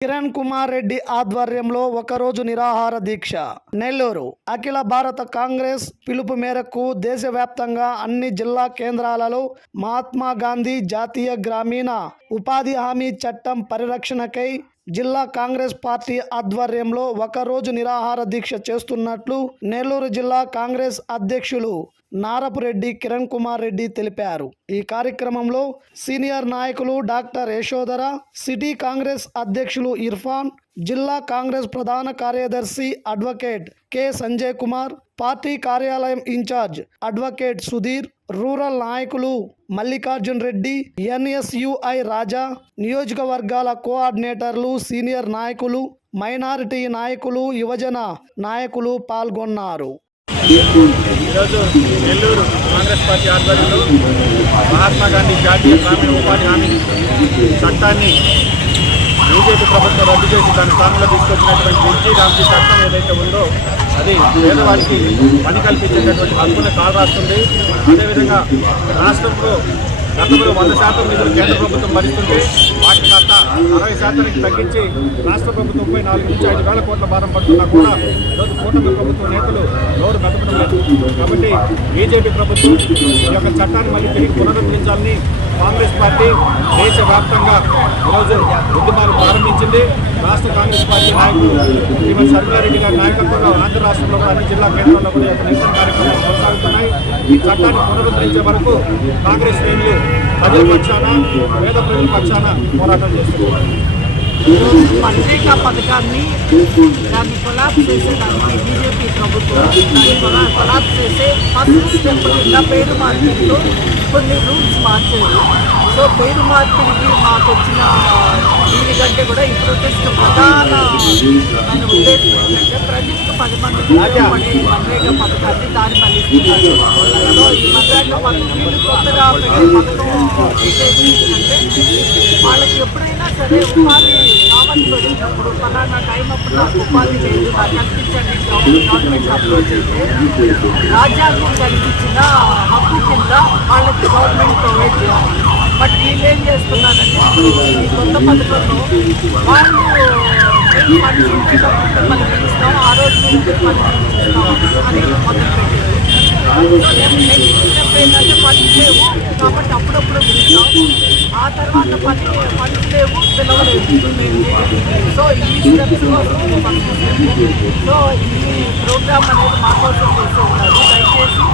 కిరణ్ కుమార్ రెడ్డి ఆధ్వర్యంలో ఒకరోజు నిరాహార దీక్ష. నెల్లూరు అఖిల భారత కాంగ్రెస్ పిలుపు మేరకు దేశవ్యాప్తంగా అన్ని జిల్లా కేంద్రాలలో మహాత్మా గాంధీ జాతీయ గ్రామీణ ఉపాధి హామీ చట్టం పరిరక్షణకై జిల్లా కాంగ్రెస్ పార్టీ ఆధ్వర్యంలో ఒకరోజు నిరాహార దీక్ష చేస్తున్నట్లు నెల్లూరు జిల్లా కాంగ్రెస్ అధ్యక్షులు నారపురెడ్డి కిరణ్ కుమార్ రెడ్డి తెలిపారు. ఈ కార్యక్రమంలో సీనియర్ నాయకులు డాక్టర్ యశోధర సిటీ కాంగ్రెస్ అధ్యక్షులు ఇర్ఫాన్ జిల్లా కాంగ్రెస్ ప్రధాన కార్యదర్శి advocate K. Sanjay Kumar party కార్యాలయం in charge advocate Sudheer rural నాయకులు మల్లికార్జున్ రెడ్డి ఎన్ఎస్యుఐ రాజా నియోజకవర్గాల కోఆర్డినేటర్లు సీనియర్ నాయకులు మైనారిటీ నాయకులు యువజన నాయకులు పాల్గొన్నారు. ఈరోజు నెల్లూరు కాంగ్రెస్ పార్టీ ఆధ్వర్యంలో మహాత్మా గాంధీ జాతీయ గ్రామీణ ఉపాధి హామీ చట్టాన్ని బీజేపీ ప్రభుత్వం రద్దు చేసి దాని స్థానంలో తీసుకొచ్చినటువంటి ఎన్టీ రామ్జీ చట్టం ఏదైతే ఉందో అది పేదవారికి పని కల్పించేటటువంటి హక్కుని కాలు రాస్తుంది. అదేవిధంగా రాష్ట్రంలో గతంలో వంద శాతం నిధులు కేంద్ర ప్రభుత్వం భరిస్తుంటే వాటి కాస్త అరవై శాతానికి తగ్గించి రాష్ట్ర ప్రభుత్వం ముప్పై నాలుగు నుంచి ఐదు వేల కోట్ల భారం పడుతున్నా కూడా ఈరోజు కూటమి ప్రభుత్వ నేతలు నోరు బతకడం లేదు. కాబట్టి బీజేపీ ప్రభుత్వం ఈ యొక్క చట్టాన్ని మళ్ళీ తిరిగి పునరుద్ధరించాలని కాంగ్రెస్ పార్టీ దేశవ్యాప్తంగా ఈరోజు రాష్ట్ర కాంగ్రెస్ పార్టీ నాయకులు శ్రీమతి శర్మిలారెడ్డి గారి నాయకత్వంలో ఆంధ్ర రాష్ట్రంలో కూడా అన్ని జిల్లా కేంద్రాల్లో కూడా ఈ యొక్క నిరసన కార్యక్రమాలు కొనసాగుతున్నాయి. ఈ చట్టాన్ని పునరుద్ధరించే వరకు కాంగ్రెస్ శ్రేణులు ప్రజల పక్షాన పేద ప్రజల పక్షాన పోరాటం చేస్తున్నారు. పత్రికా పథకాన్ని దాన్ని కొలాప్స్ చేసేదానికి బీజేపీ ప్రభుత్వం దాన్ని కొలా కొలాప్స్ చేసే ఫస్ట్ స్టెప్ కింద పేరు మార్పిడిలో కొన్ని రూల్స్ మార్చారు. సో పేరు మార్పిడికి మాకు వచ్చిన దీనికంటే కూడా ఈ ప్రొటెస్ట్ ప్రధాన ఆయన ఉద్దేశం ఏంటంటే ప్రజలకు పది మంది మన్రేగా పథకాన్ని దారి మళ్ళిస్తున్నారు సో ఈ మన్రేగా పథకం కొత్తగా పెట్టే పథకం ఏంటంటే వాళ్ళకి ఎప్పుడైనా సరే ఉపాధి కావాల్సి వచ్చినప్పుడు ఫలానా టైం అప్పుడు నాకు ఉపాధి లేదు నాకు కల్పించండి గవర్నమెంట్ అప్రోచ్ అయితే రాజ్యాంగం కల్పించిన హక్కు కింద వాళ్ళకి గవర్నమెంట్ ప్రొవైడ్ చేయాలి. బట్ వీళ్ళు ఏం చేస్తున్నారంటే కొత్త పథకంలో వాళ్ళు మేము ఫండ్స్ ఉండేటప్పుడు పిలుస్తాం ఆ రోజు నుంచి మిమ్మల్ని పిలుస్తాం అని మొదలుపెట్టారు నెక్స్ట్ ఏంటంటే ఫండ్స్ లేవు కాబట్టి అప్పుడప్పుడు పిలుస్తాం ఆ తర్వాత పని ఫండ్స్ లేవు పిలవలేదు. సో ఈ స్టెప్స్ కోసం సో ఈ ప్రోగ్రామ్ అనేది మా కోసం చేస్తూ ఉన్నారు దయచేసి